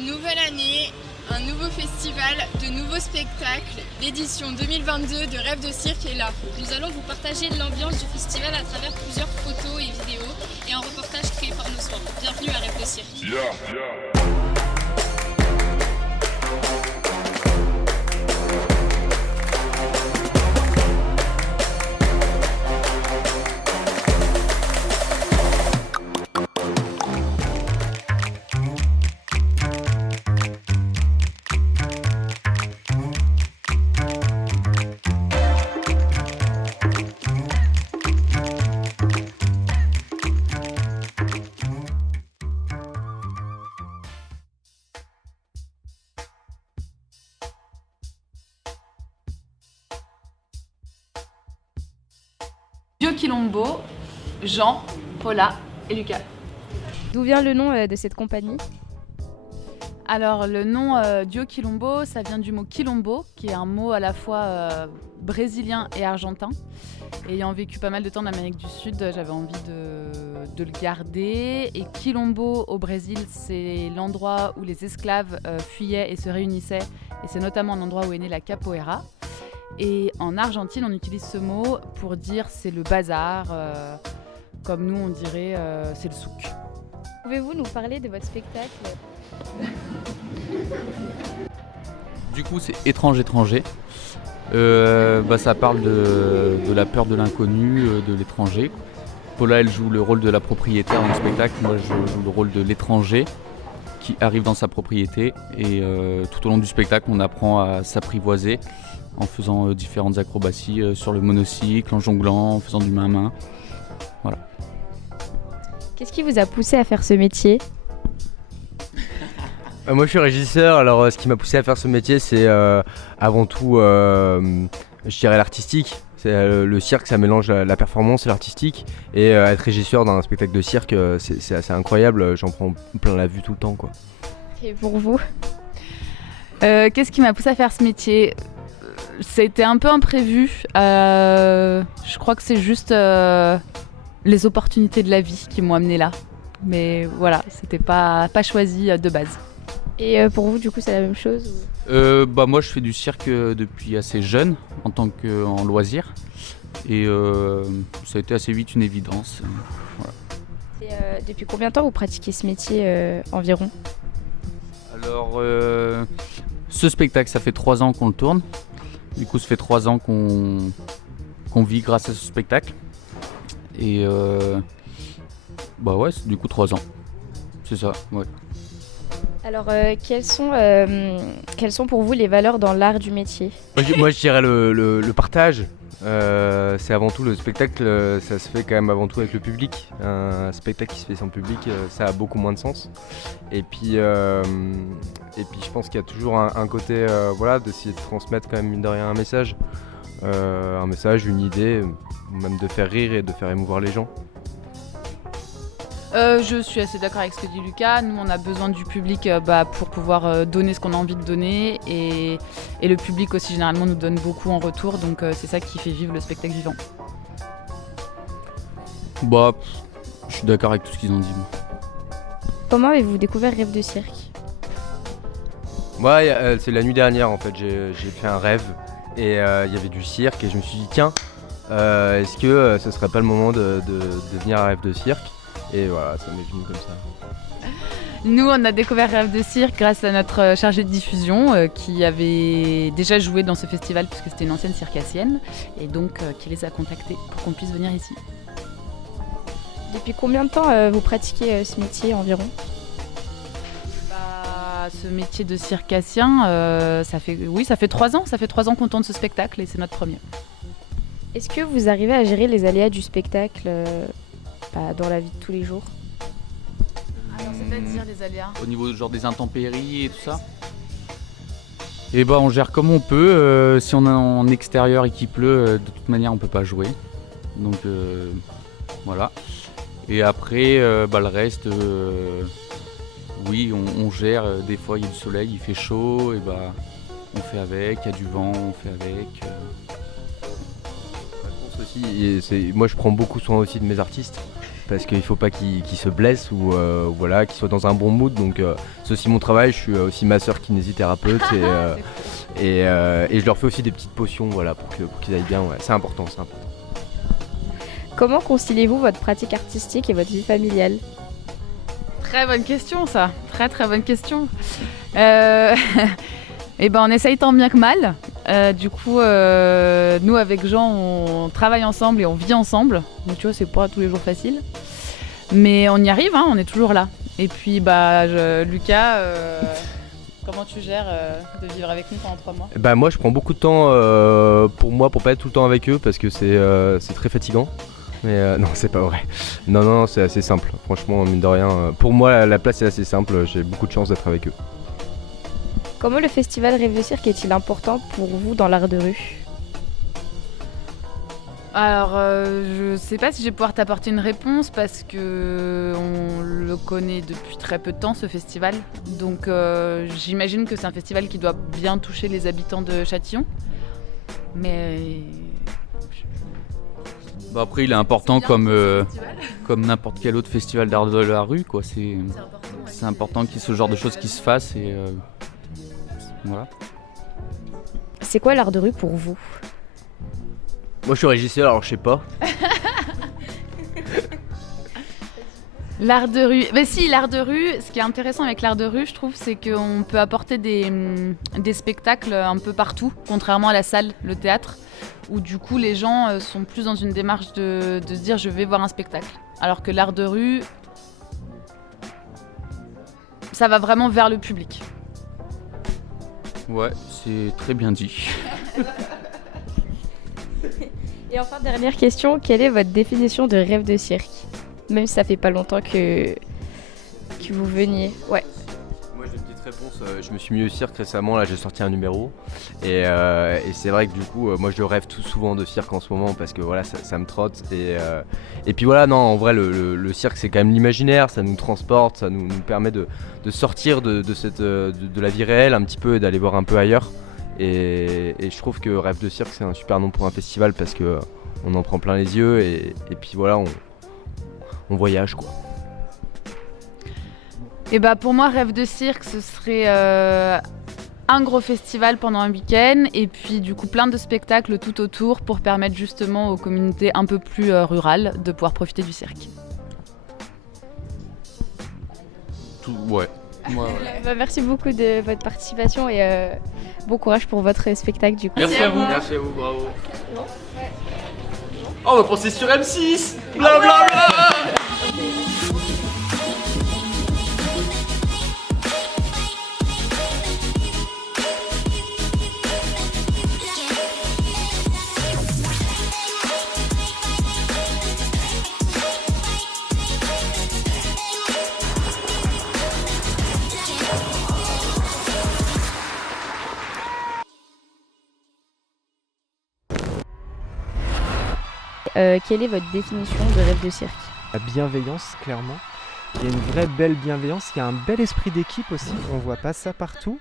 Une nouvelle année, un nouveau festival, de nouveaux spectacles. L'édition 2022 de Rêve de Cirque est là. Nous allons vous partager l'ambiance du festival à travers plusieurs photos et vidéos et un reportage créé par nos soins. Bienvenue à Rêve de Cirque. Dio Quilombo, Jean, Paula et Lucas. D'où vient le nom de cette compagnie ? Alors le nom Dio Quilombo, ça vient du mot quilombo, qui est un mot à la fois brésilien et argentin. Ayant vécu pas mal de temps en Amérique du Sud, j'avais envie de le garder. Et Quilombo au Brésil, c'est l'endroit où les esclaves fuyaient et se réunissaient. Et c'est notamment un endroit où est née la capoeira. Et en Argentine, on utilise ce mot pour dire c'est le bazar, comme nous on dirait c'est le souk. Pouvez-vous nous parler de votre spectacle ? Du coup, c'est étrange-étranger. Ça parle de la peur de l'inconnu, de l'étranger. Paula, elle joue le rôle de la propriétaire dans le spectacle. Moi, je joue le rôle de l'étranger qui arrive dans sa propriété. Et tout au long du spectacle, on apprend à s'apprivoiser en faisant différentes acrobaties sur le monocycle, en jonglant, en faisant du main à main. Voilà. Qu'est-ce qui vous a poussé à faire ce métier ? Moi je suis régisseur, alors ce qui m'a poussé à faire ce métier c'est avant tout je dirais l'artistique. Le cirque ça mélange la performance et l'artistique et être régisseur dans un spectacle de cirque c'est assez incroyable, j'en prends plein la vue tout le temps quoi. Et pour vous ? Qu'est-ce qui m'a poussé à faire ce métier ? C'était un peu imprévu. Je crois que c'est juste les opportunités de la vie qui m'ont amené là. Mais voilà, c'était pas choisi de base. Et pour vous, du coup, c'est la même chose Moi, je fais du cirque depuis assez jeune, en loisir. Et ça a été assez vite une évidence. Voilà. Et depuis combien de temps vous pratiquez ce métier environ ? Alors, ce spectacle, ça fait 3 ans qu'on le tourne. Du coup, ça fait 3 ans qu'on vit grâce à ce spectacle. Et c'est du coup 3 ans. C'est ça, ouais. Alors, quelles sont pour vous les valeurs dans l'art du métier ? Moi je dirais le partage. C'est avant tout le spectacle, ça se fait quand même avant tout avec le public. Un spectacle qui se fait sans public, ça a beaucoup moins de sens. Et puis je pense qu'il y a toujours un côté d'essayer de transmettre quand même mine de rien un message, une idée, même de faire rire et de faire émouvoir les gens. Je suis assez d'accord avec ce que dit Lucas. Nous, on a besoin du public pour pouvoir donner ce qu'on a envie de donner. Et le public aussi, généralement, nous donne beaucoup en retour. Donc, c'est ça qui fait vivre le spectacle vivant. Je suis d'accord avec tout ce qu'ils ont dit. Comment avez-vous découvert Rêve de Cirque ? Moi, c'est la nuit dernière, en fait. J'ai fait un rêve et il y avait du cirque. Et je me suis dit, tiens, est-ce que ce serait pas le moment de venir à Rêve de Cirque ? Et voilà, ça m'est venu comme ça. Nous, on a découvert Rêve de Cirque grâce à notre chargée de diffusion qui avait déjà joué dans ce festival puisque c'était une ancienne circassienne et donc qui les a contactés pour qu'on puisse venir ici. Depuis combien de temps vous pratiquez ce métier environ ? Ce métier de circassien, ça fait 3 ans. Ça fait 3 ans qu'on tourne ce spectacle et c'est notre premier. Est-ce que vous arrivez à gérer les aléas du spectacle dans la vie de tous les jours ? Alors c'est-à-dire les aléas ? Au niveau genre des intempéries et tout ça ? On gère comme on peut. Si on est en extérieur et qu'il pleut, de toute manière on peut pas jouer. Donc voilà. Et après le reste, on gère. Des fois il y a du soleil, il fait chaud, et on fait avec, il y a du vent, on fait avec. Moi je prends beaucoup soin aussi de mes artistes parce qu'il faut pas qu'ils se blessent ou voilà, qu'ils soient dans un bon mood. Donc c'est aussi mon travail, je suis aussi masseur kinésithérapeute et je leur fais aussi des petites potions voilà, pour qu'ils aillent bien. Ouais. C'est important, c'est important. Comment conciliez-vous votre pratique artistique et votre vie familiale? Très bonne question ça, très bonne question. Et ben on essaye tant bien que mal. Du coup, nous avec Jean, on travaille ensemble et on vit ensemble. Donc tu vois, c'est pas tous les jours facile. Mais on y arrive, hein, on est toujours là. Et puis Lucas, comment tu gères de vivre avec nous pendant 3 mois? Bah moi je prends beaucoup de temps pour moi, pour pas être tout le temps avec eux parce que c'est très fatigant. Mais non, c'est pas vrai. Non, c'est assez simple. Franchement, mine de rien, pour moi la place est assez simple. J'ai beaucoup de chance d'être avec eux. Comment le festival Rêve de Cirque est-il important pour vous dans l'art de rue? Alors, je sais pas si je vais pouvoir t'apporter une réponse parce que on le connaît depuis très peu de temps, ce festival. Donc, j'imagine que c'est un festival qui doit bien toucher les habitants de Châtillon. Mais... Bah après, il est important comme n'importe quel autre festival d'art de la rue, quoi. C'est important qu'il y ait ce genre de choses qui se fassent et voilà. C'est quoi l'art de rue pour vous? Moi je suis régisseur alors je sais pas. L'art de rue. Mais si, l'art de rue, ce qui est intéressant avec l'art de rue, je trouve, c'est qu'on peut apporter des spectacles un peu partout, contrairement à la salle, le théâtre, où du coup les gens sont plus dans une démarche de se dire je vais voir un spectacle. Alors que l'art de rue, ça va vraiment vers le public. Ouais, c'est très bien dit. Et enfin, dernière question, quelle est votre définition de rêve de cirque? Même si ça fait pas longtemps que vous veniez. Ouais. Moi j'ai une petite réponse, je me suis mis au cirque récemment, là j'ai sorti un numéro et c'est vrai que du coup moi je rêve tout souvent de cirque en ce moment parce que voilà ça me trotte et puis voilà non en vrai le cirque c'est quand même l'imaginaire, ça nous transporte, ça nous permet de sortir de la vie réelle un petit peu et d'aller voir un peu ailleurs et je trouve que Rêve de Cirque c'est un super nom pour un festival parce que on en prend plein les yeux et puis voilà on voyage quoi. Et bah pour moi, Rêve de Cirque, ce serait un gros festival pendant un week-end et puis du coup plein de spectacles tout autour pour permettre justement aux communautés un peu plus rurales de pouvoir profiter du cirque. Ouais. Bah, merci beaucoup de votre participation et bon courage pour votre spectacle du coup. Merci à vous. Merci à vous, bravo. Oh, on va penser sur M6. Blablabla. Quelle est votre définition de Rêve de Cirque? La bienveillance, clairement. Il y a une vraie belle bienveillance, il y a un bel esprit d'équipe aussi, on voit pas ça partout.